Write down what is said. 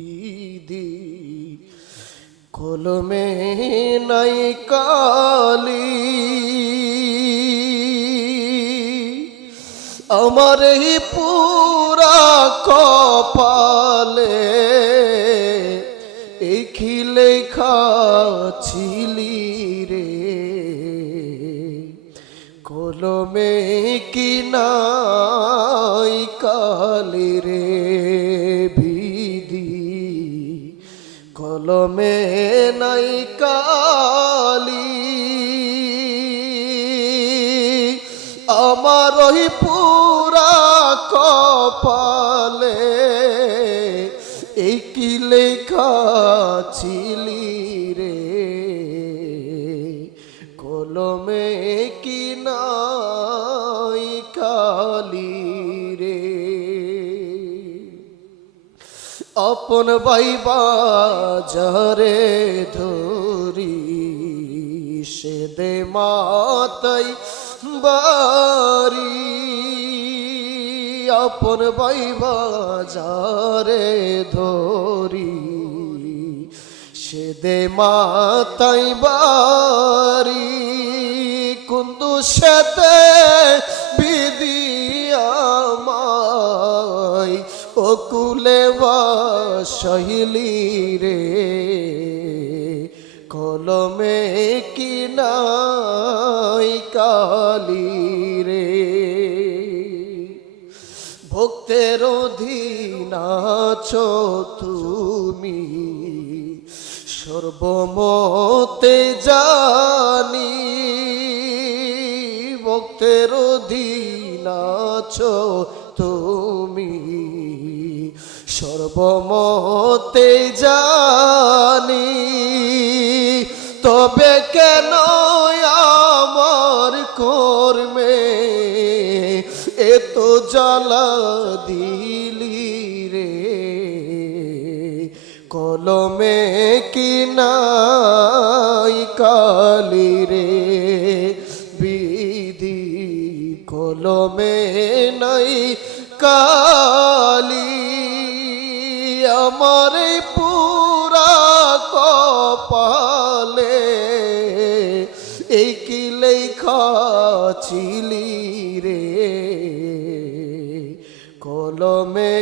দি কলমে নাই কালি আমার এই পুরা কপালে এই লেখা ছিলি রে কলমে কি নাই কালি রে কলমে নাই কালি আমার ওই পুরা কপালে এই কি লেখা ছিলি রে কলমে কি নাই কালি রে আপন ভাইবা যারে ধরি সে দে মাতাই বাড়ি আপন ভাইবা যারে ধরি সে দে মাতাই বাড়ি কুন্দু সেতে বিধি আমায় ওকুলে বাসাইলি রে কলমে কি নাই কালি রে ভক্তের অধীন আছো তুমি সর্বমতে জানি ভক্তের অধীন আছো তুমি সর্বমতে জানি তবে কেন আমার কর্মে এত জ্বালা দিলি রে কলমে কি নাই কালি রে বিধি কলমে নাই কালি আমার পুরা কপালে এই কি লেখা ছিলি রে কলমে